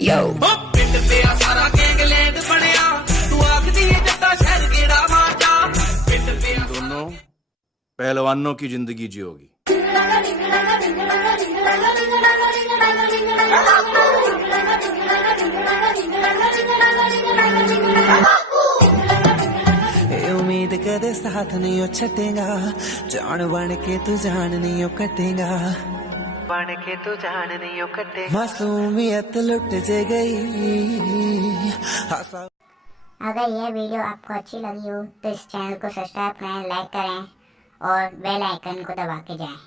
यो पिंड पे सारा गैंगलैंड बनया तू आखदी है जट्टा शहर गेड़ा मार जा पिंड पे दोनों पहलवानों की जिंदगी जियोगी। उम्मीद कदे साथ नहीं छटेगा जान बन के तू जान नहीं कटेगा बन के तू जान नहीं कटेगा मासूमियत लुट जे गई। अगर यह वीडियो आपको अच्छी लगी हो तो इस चैनल को सब्सक्राइब करें, लाइक करें और बेल आइकन को दबा के जाएं।